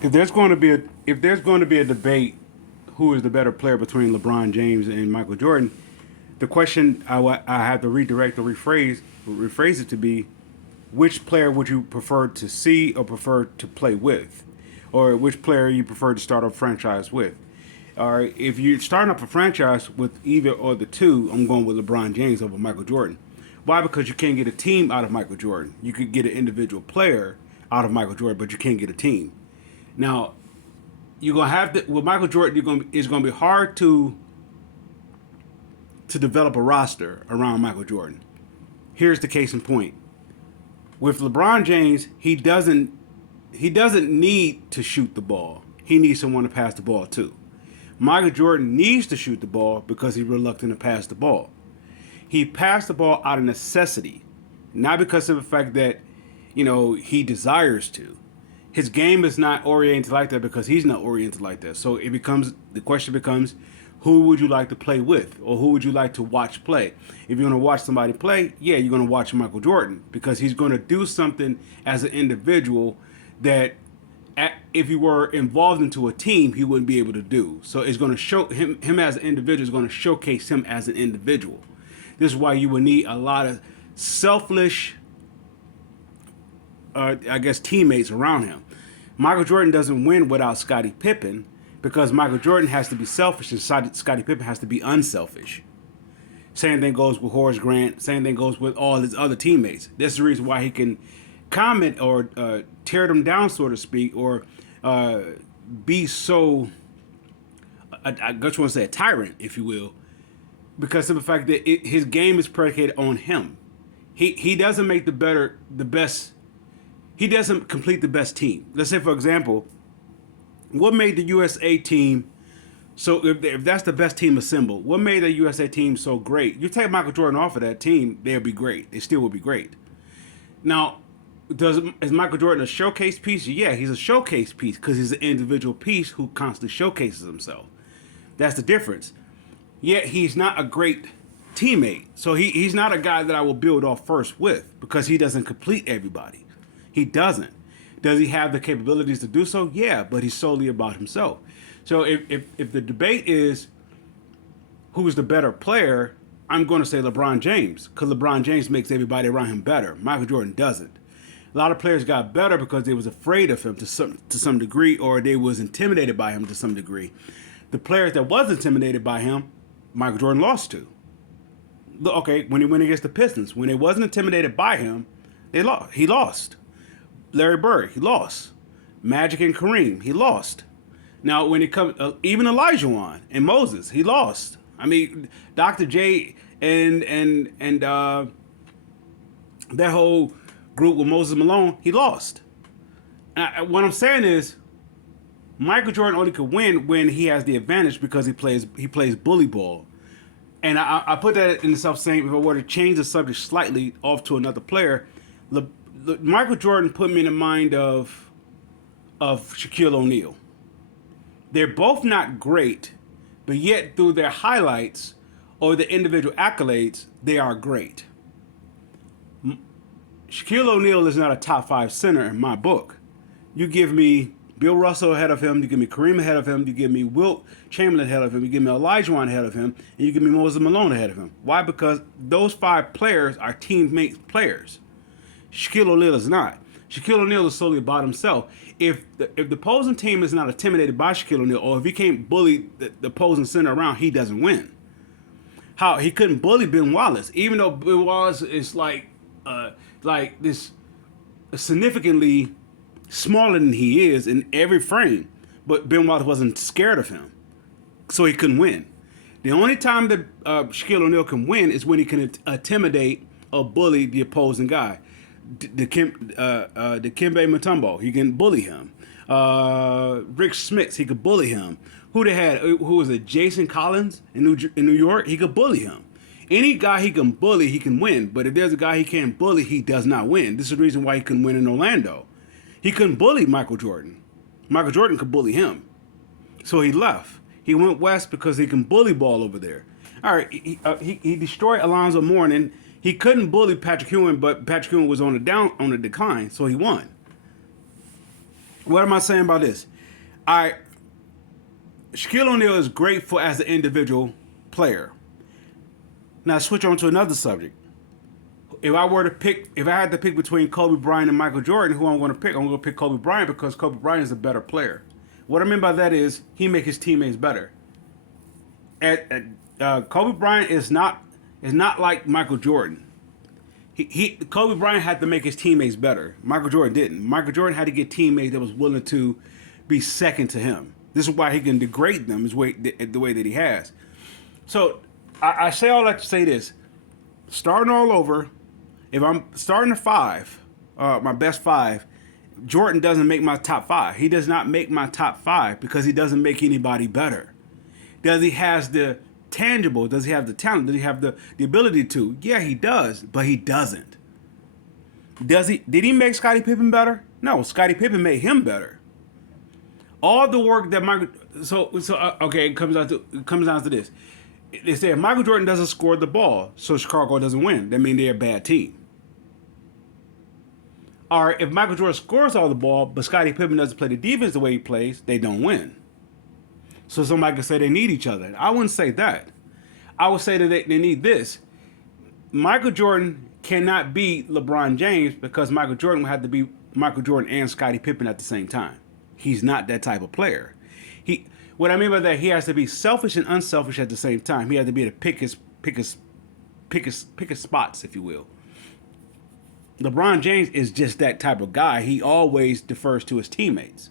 If there's going to be a debate, who is the better player between LeBron James and Michael Jordan, the question I have to redirect or rephrase it to be, which player would you prefer to see or prefer to play with, or which player you prefer to start a franchise with? Or if you're starting up a franchise with either or the two, I'm going with LeBron James over Michael Jordan. Why? Because you can't get a team out of Michael Jordan. You could get an individual player out of Michael Jordan, but you can't get a team. Now, you're gonna have to with Michael Jordan. It's gonna be hard to develop a roster around Michael Jordan. Here's the case in point. With LeBron James, he doesn't need to shoot the ball. He needs someone to pass the ball to. Michael Jordan needs to shoot the ball because he's reluctant to pass the ball. He passed the ball out of necessity, not because of the fact that he desires to. His game is not oriented like that because he's not oriented like that. So the question becomes, who would you like to play with, or who would you like to watch play? If you're going to watch somebody play, yeah, you're going to watch Michael Jordan because he's going to do something as an individual that if he were involved into a team, he wouldn't be able to do. So it's going to show him as an individual is going to showcase him as an individual. This is why you would need a lot of selfish, I guess, teammates around him. Michael Jordan doesn't win without Scottie Pippen because Michael Jordan has to be selfish and Scottie Pippen has to be unselfish. Same thing goes with Horace Grant. Same thing goes with all his other teammates. That's the reason why he can comment or tear them down, so to speak, or be so, I guess you want to say a tyrant, if you will, because of the fact that his game is predicated on him. He doesn't make the best. He doesn't complete the best team. Let's say, for example, what made the USA team so if that's the best team assembled, what made the USA team so great? You take Michael Jordan off of that team, they'll be great. They still will be great. Now, is Michael Jordan a showcase piece? Yeah, he's a showcase piece because he's an individual piece who constantly showcases himself. That's the difference. Yet he's not a great teammate. So he's not a guy that I will build off first with because he doesn't complete everybody. He doesn't. Does he have the capabilities to do so? Yeah, but he's solely about himself. So if the debate is who's the better player, I'm going to say LeBron James because LeBron James makes everybody around him better. Michael Jordan doesn't. A lot of players got better because they was afraid of him to some degree, or they was intimidated by him to some degree. The players that was intimidated by him, Michael Jordan lost to. Okay, when he went against the Pistons, when they wasn't intimidated by him, they lost. He lost. Larry Bird, he lost. Magic and Kareem, he lost. Now, when it comes, even Elijah and Moses, he lost. I mean, Dr. J and that whole group with Moses Malone, he lost. What I'm saying is, Michael Jordan only could win when he has the advantage because he plays bully ball. And I put that in the self saying, if I were to change the subject slightly off to another player, Michael Jordan put me in the mind of Shaquille O'Neal. They're both not great, but yet through their highlights or the individual accolades, they are great. Shaquille O'Neal is not a top 5 center in my book. You give me Bill Russell ahead of him, you give me Kareem ahead of him, you give me Wilt Chamberlain ahead of him, you give me Olajuwon ahead of him, and you give me Moses Malone ahead of him. Why? Because those 5 players are teammate players. Shaquille O'Neal is not. Shaquille O'Neal is solely about himself. If the opposing team is not intimidated by Shaquille O'Neal, or if he can't bully the opposing center around, he doesn't win. How he couldn't bully Ben Wallace, even though Ben Wallace is like this significantly smaller than he is in every frame, but Ben Wallace wasn't scared of him, so he couldn't win. The only time that Shaquille O'Neal can win is when he can intimidate or bully the opposing guy. Dikembe Mutombo, he can bully him. Rick Smits, he could bully him. Who they had? Who was it? Jason Collins in New York, he could bully him. Any guy he can bully, he can win. But if there's a guy he can't bully, he does not win. This is the reason why he couldn't win in Orlando. He couldn't bully Michael Jordan. Michael Jordan could bully him. So he left. He went west because he can bully ball over there. All right, he destroyed Alonzo Mourning. He couldn't bully Patrick Ewing, but Patrick Ewing was on the decline, so he won. What am I saying about this? I Shaquille O'Neal is great for as an individual player. Now switch on to another subject. If I had to pick between Kobe Bryant and Michael Jordan, who I'm going to pick? I'm going to pick Kobe Bryant because Kobe Bryant is a better player. What I mean by that is he makes his teammates better. Kobe Bryant is not like Michael Jordan. Kobe Bryant had to make his teammates better. Michael Jordan didn't. Michael Jordan had to get teammates that was willing to be second to him. This is why he can degrade them the way that he has. So I say all that to say this: starting all over. If I'm starting a five, my best five, Jordan doesn't make my top five. He does not make my top five because he doesn't make anybody better. Does he has the tangible? Does he have the talent? Does he have the ability to? Yeah, he does, but he doesn't. Does he? Did he make Scottie Pippen better? No, Scottie Pippen made him better. All the work that Michael. Okay, it comes down to this. They say if Michael Jordan doesn't score the ball, so Chicago doesn't win. That means they're a bad team. Or if Michael Jordan scores all the ball, but Scottie Pippen doesn't play the defense the way he plays, they don't win. So somebody could say they need each other. I wouldn't say that. I would say that they need this. Michael Jordan cannot beat LeBron James because Michael Jordan would have to be Michael Jordan and Scottie Pippen at the same time. He's not that type of player. What I mean by that, he has to be selfish and unselfish at the same time. He has to be able to pick his spots, if you will. LeBron James is just that type of guy. He always defers to his teammates.